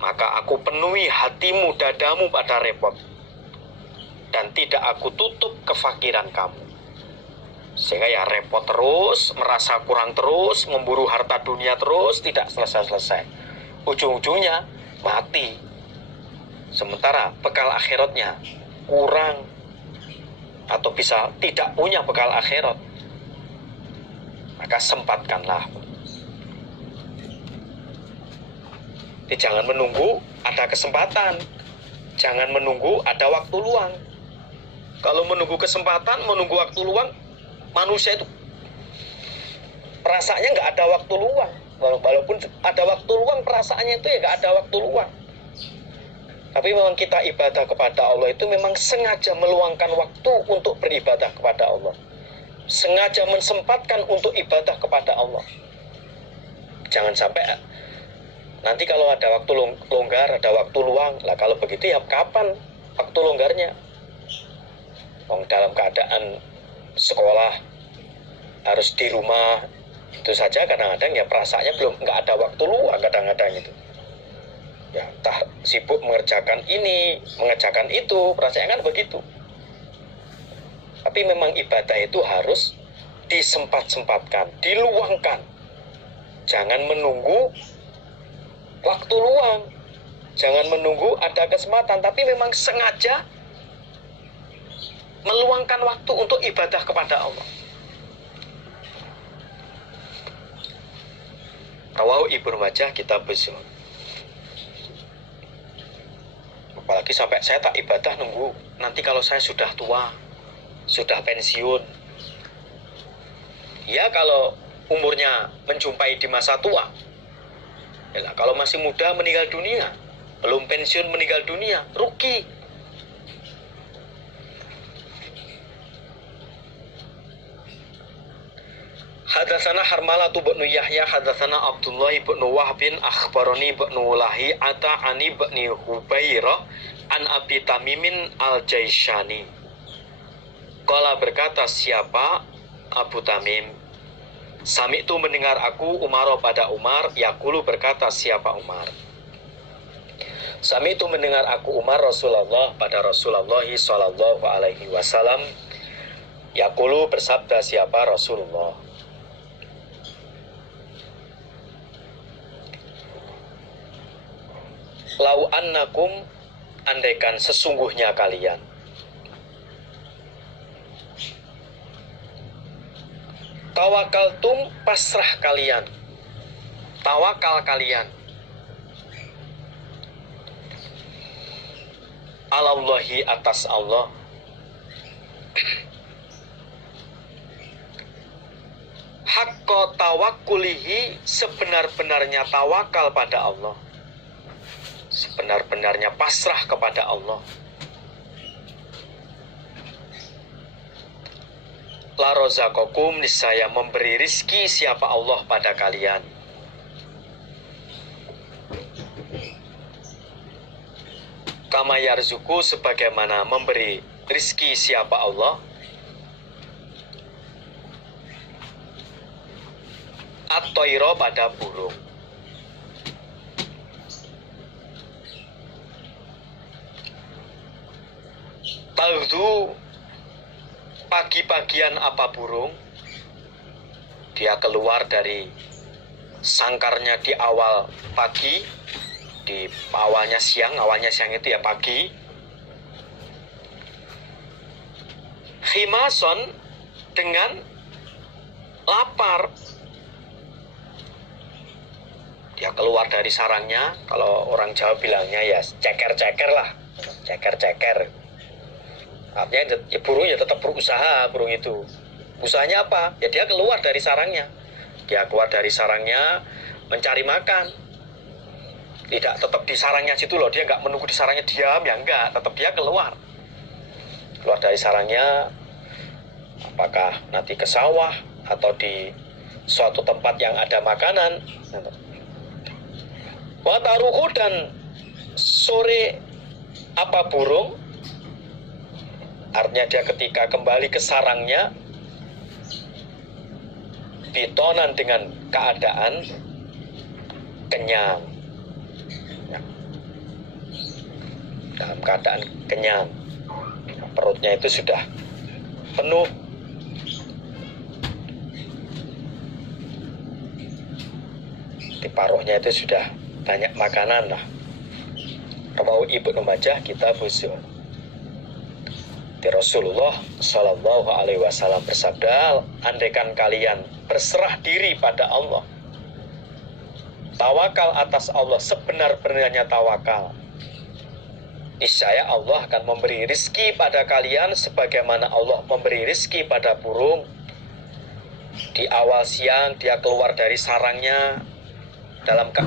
maka aku penuhi hatimu, dadamu pada repot, dan tidak aku tutup kefakiran kamu. Sehingga ya repot terus, merasa kurang terus, memburu harta dunia terus, tidak selesai-selesai. Ujung-ujungnya mati. Sementara bekal akhiratnya kurang, atau bisa tidak punya bekal akhirat. Maka sempatkanlah. Jadi jangan menunggu ada kesempatan, jangan menunggu ada waktu luang. Kalau menunggu kesempatan, menunggu waktu luang, manusia itu perasaannya nggak ada waktu luang. Walaupun ada waktu luang, perasaannya itu ya nggak ada waktu luang. Tapi memang kita ibadah kepada Allah itu memang sengaja meluangkan waktu untuk beribadah kepada Allah, sengaja mensempatkan untuk ibadah kepada Allah. Jangan sampai nanti kalau ada waktu longgar, ada waktu luang, lah kalau begitu ya kapan waktu longgarnya? Dalam keadaan sekolah, harus di rumah, itu saja kadang-kadang ya perasaannya belum, nggak ada waktu luang kadang-kadang itu. Ya entah sibuk mengerjakan ini, mengerjakan itu, perasaannya kan begitu. Tapi memang ibadah itu harus disempat-sempatkan, diluangkan. Jangan menunggu waktu luang, jangan menunggu ada kesempatan, tapi memang sengaja meluangkan waktu untuk ibadah kepada Allah. Rawahu Ibnu Majah kitab Zuhud. Apalagi sampai saya tak ibadah nunggu nanti kalau saya sudah tua, sudah pensiun. Ya kalau umurnya menjumpai di masa tua, ya, kalau masih muda meninggal dunia, belum pensiun meninggal dunia, rugi. Hadatsana Harmalah bin Yahya hadatsana Abdullah bin Wahb bin akhbarani bin Lahi ata ani bin Hubairah an Abi Tamimin al-Jaishani. Qala berkata siapa Abu Tamim, Sami itu mendengar aku Umar pada Umar, yaqulu berkata siapa Umar. Sami itu mendengar aku Umar Rasulullah pada Rasulullah sallallahu alaihi wasallam, yaqulu bersabda siapa Rasulullah. Lau annakum, andaikan sesungguhnya kalian, tawakaltum, pasrah kalian, tawakal kalian, alallahi, atas Allah, hakko tawakkulihi, sebenar-benarnya tawakal pada Allah, sebenar-benarnya pasrah kepada Allah, la rozaqakum, niscaya memberi rizki siapa Allah pada kalian, kama yarzuku, sebagaimana memberi rizki siapa Allah, at-toiro, pada burung. Taghdu, pagi-pagian apa burung, dia keluar dari sangkarnya di awal pagi, di awalnya siang itu ya pagi. Khimason, dengan lapar, dia keluar dari sarangnya, kalau orang Jawa bilangnya ya ceker-ceker lah, ceker-ceker. Artinya ya burung ya tetap berusaha, burung itu. Usahanya apa? Ya dia keluar dari sarangnya. Dia keluar dari sarangnya mencari makan. Tidak tetap di sarangnya situ loh, dia nggak menunggu di sarangnya diam, ya enggak, tetap dia keluar. Keluar dari sarangnya, apakah nanti ke sawah atau di suatu tempat yang ada makanan. Wataruhu, dan sore apa burung, artinya dia ketika kembali ke sarangnya, bitonan, dengan keadaan kenyang. dalam keadaan kenyang. Perutnya itu sudah penuh. Di paruhnya itu sudah banyak makanan lah. Rawahu Ibnu Majah kitab Zuhud. Rasulullah Shallallahu Alaihi Wasallam bersabda, andaikan kalian berserah diri pada Allah, tawakal atas Allah sebenar-benarnya tawakal, niscaya Allah akan memberi rizki pada kalian sebagaimana Allah memberi rizki pada burung. Di awal siang dia keluar dari sarangnya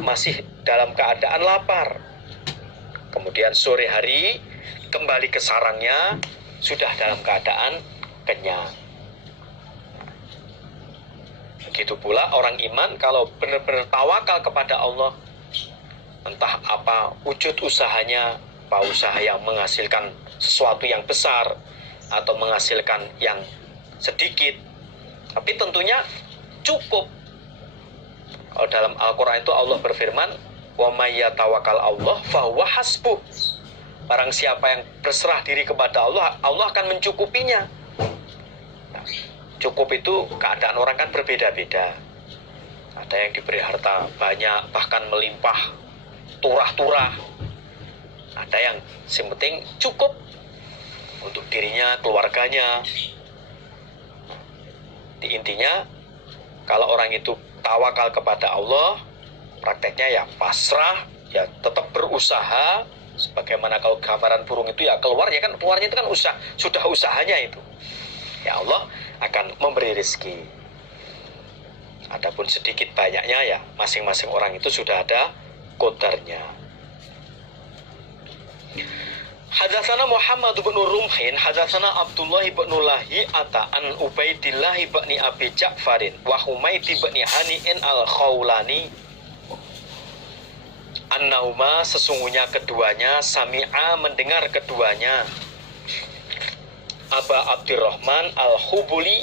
masih dalam keadaan lapar. Kemudian sore hari kembali ke sarangnya sudah dalam keadaan kenyang. Begitu pula orang iman kalau benar-benar tawakal kepada Allah, entah apa wujud usahanya, apa usaha yang menghasilkan sesuatu yang besar atau menghasilkan yang sedikit, tapi tentunya cukup. Kalau dalam Al-Quran itu Allah berfirman, wa may yatawakkal Allah fahuwa hasbuh. Barang siapa yang berserah diri kepada Allah, Allah akan mencukupinya. Nah, cukup itu keadaan orang kan berbeda-beda. Ada yang diberi harta banyak, bahkan melimpah, turah-turah. Ada yang penting cukup untuk dirinya, keluarganya. Di intinya, kalau orang itu tawakal kepada Allah, prakteknya ya pasrah, ya tetap berusaha. Sebagaimana kalau gambaran burung itu ya keluar, ya kan keluarnya itu kan sudah usahanya itu. Ya Allah akan memberi rezeki. Adapun sedikit banyaknya ya masing-masing orang itu sudah ada qadarnya. Hadatsana Muhammad bin Rumhin, hadatsana Abdullah bin Lahiyata an Ubaidillah bin Abi Ja'farin wa Humaid bin Hani'in al-Khawlani annauma, sesungguhnya keduanya, sami'a mendengar keduanya, Aba Abdurrahman al-Khubuli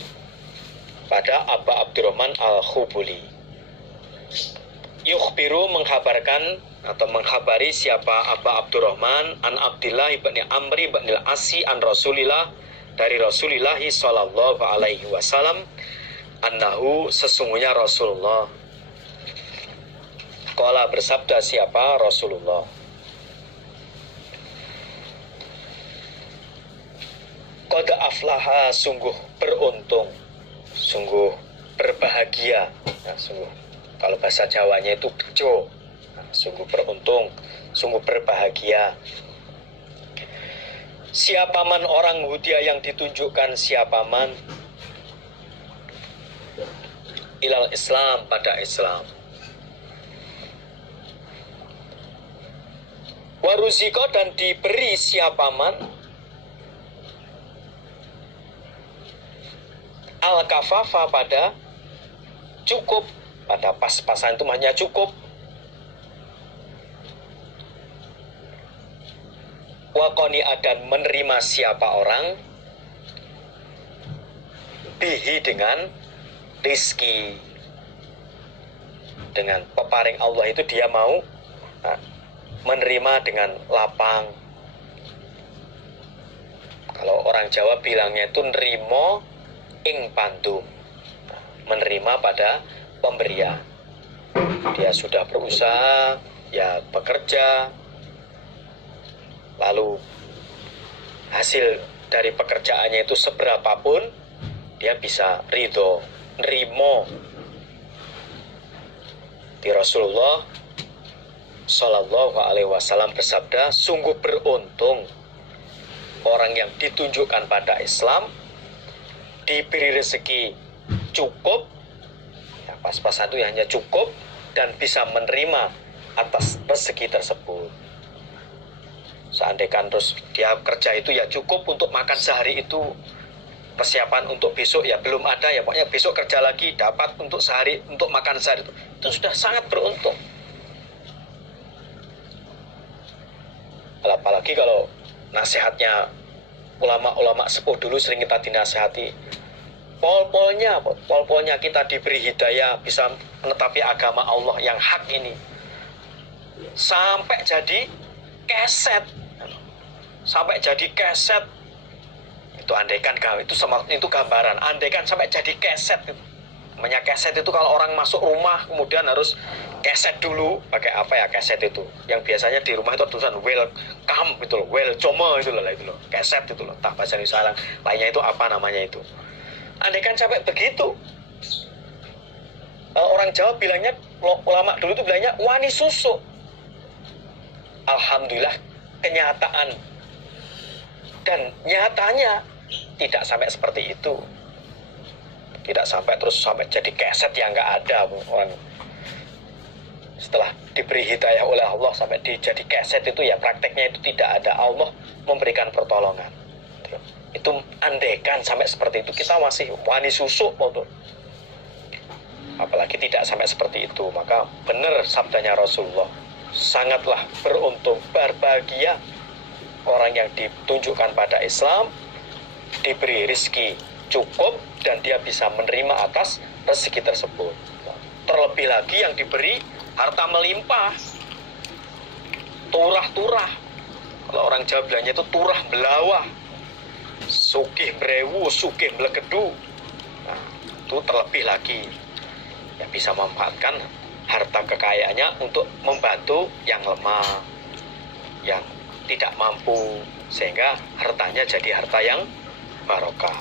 pada Aba Abdurrahman al-Khubuli, yukhbiru menghabarkan atau menghabari siapa Aba Abdurrahman an Abdillah ibn Amri ibn al-Asi an Rasulillah, dari Rasulullah sallallahu alaihi wasallam, annahu, sesungguhnya Rasulullah, qala bersabda siapa Rasulullah, qad aflaha, sungguh beruntung, sungguh berbahagia. Nah, sungguh kalau bahasa Jawanya itu bejo. Nah, sungguh beruntung, sungguh berbahagia. Siapaman orang Hudia yang ditunjukkan, siapaman ilal Islam, pada Islam, waruziko, dan diberi siapaman al-kafafa, pada cukup, pada pas-pasan itu maknanya cukup, waqoni'a, dan menerima siapa orang bihi, dengan rizki, dengan peparing Allah itu dia mau menerima dengan lapang. Kalau orang Jawa bilangnya itu nerimo ing pandu, menerima pada pemberian. Dia sudah berusaha, ya bekerja, lalu hasil dari pekerjaannya itu seberapapun, dia bisa ridho, nerimo. Di Rasulullah Sallallahu Alaihi Wasallam bersabda, sungguh beruntung orang yang ditunjukkan pada Islam, diberi rezeki cukup, ya pas-pasan itu hanya cukup, dan bisa menerima atas rezeki tersebut. Seandainya terus dia kerja itu ya cukup untuk makan sehari itu, persiapan untuk besok ya belum ada, ya pokoknya besok kerja lagi dapat untuk sehari, untuk makan sehari itu sudah sangat beruntung. Apalagi kalau nasihatnya ulama-ulama sepuh dulu sering kita dinasihati, pol-polnya kita diberi hidayah, bisa menetapi agama Allah yang hak ini, sampai jadi keset. sampai jadi keset. Itu andaikan itu gambaran. Andaikan sampai jadi keset itu. Namanya keset itu kalau orang masuk rumah kemudian harus keset dulu. Pakai apa ya keset itu? Yang biasanya di rumah itu tulisan welcome itu loh, welcome itu loh, keset itu loh. Tak bahasa Indonesia lainnya itu apa namanya itu? Andaikan sampai begitu. Orang Jawa bilangnya, ulama dulu itu bilangnya wani susu. Alhamdulillah kenyataan dan nyatanya tidak sampai seperti itu. Tidak sampai jadi keset yang nggak ada. Orang setelah diberi hidayah oleh Allah sampai jadi keset itu ya prakteknya itu tidak ada. Allah memberikan pertolongan. Itu andaikan sampai seperti itu kita masih wani susu betul. Apalagi tidak sampai seperti itu, maka benar sabdanya Rasulullah, sangatlah beruntung, berbahagia orang yang ditunjukkan pada Islam, diberi rezeki cukup dan dia bisa menerima atas rezeki tersebut. Terlebih lagi yang diberi harta melimpah, turah-turah. Kalau orang Jawa bilangnya itu turah belawah, sugih brewu, sugih melegedu. Nah, itu terlebih lagi yang bisa memanfaatkan harta kekayaannya untuk membantu yang lemah, yang tidak mampu, sehingga hartanya jadi harta yang barokah.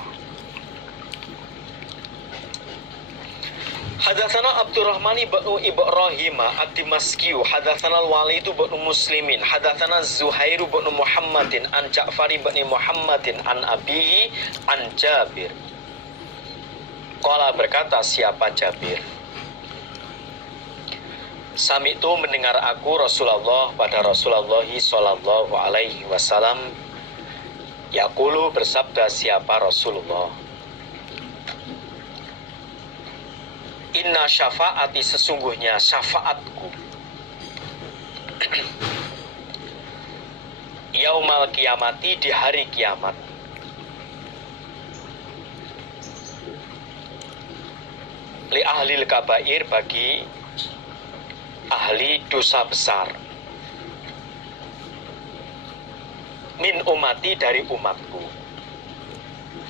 Hadatsana Abdurrahman ibn Ibrahim ad-Dimashqi, hadatsana Al-Walid ibn Muslimin, hadatsana Zuhair ibn Muhammadin an Ja'far ibn Muhammadin an Abihi an Jabir. Qala berkata siapa Jabir? Sami itu mendengar aku Rasulullah pada Rasulullah sallallahu alaihi wasallam yaqulu bersabda siapa Rasulullah, inna syafaati sesungguhnya syafaatku yaumal kiamati di hari kiamat li ahlil kabair bagi ahli dosa besar min umati dari umatku.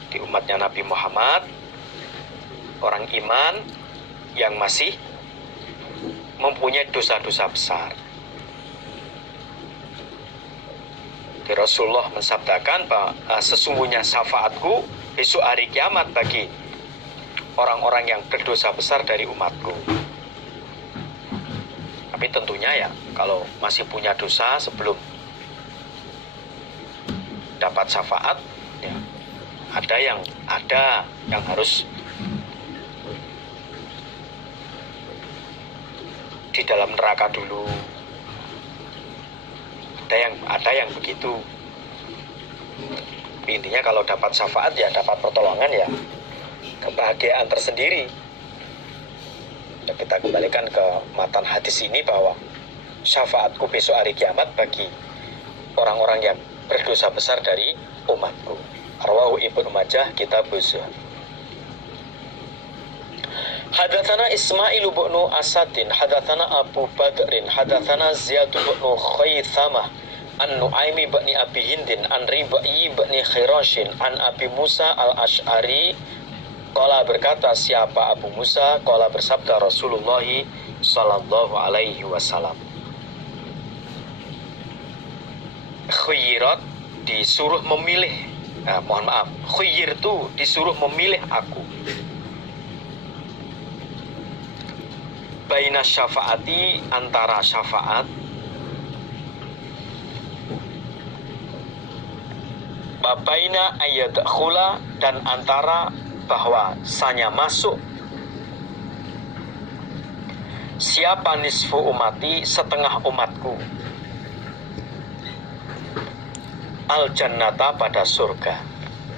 Di umatnya Nabi Muhammad, orang iman yang masih mempunyai dosa-dosa besar. Di Rasulullah mensabdakan bahwa sesungguhnya syafaatku besok hari kiamat bagi orang-orang yang berdosa besar dari umatku. Tapi tentunya ya kalau masih punya dosa sebelum dapat syafaat ya, ada yang harus di dalam neraka dulu. Ada yang begitu. Intinya kalau dapat syafaat ya dapat pertolongan ya kebahagiaan tersendiri. Ya, kita kembalikan ke matan hadis ini bahwa syafaatku besok hari kiamat bagi orang-orang yang berdosa besar dari umatku. Arwahu Ibnu Majah kitab Zuhd. Hadatsana Ismail bin Asadin, hadatsana Abu Badrin, hadatsana Ziyad bin Khaythamah, an Nu'aim bin Abi Hindin, an Ribai bin Khirashin, an Abi Musa al-Ash'ari. Qala berkata siapa Abu Musa, qala bersabda Rasulullah sallallahu alaihi wasallam, khuyyirat disuruh memilih, khuyyir itu disuruh memilih aku, baina syafaati antara syafaat, baina ayadkhula dan antara bahwa sanya masuk siapa nisfu umati setengah umatku al jannata pada surga.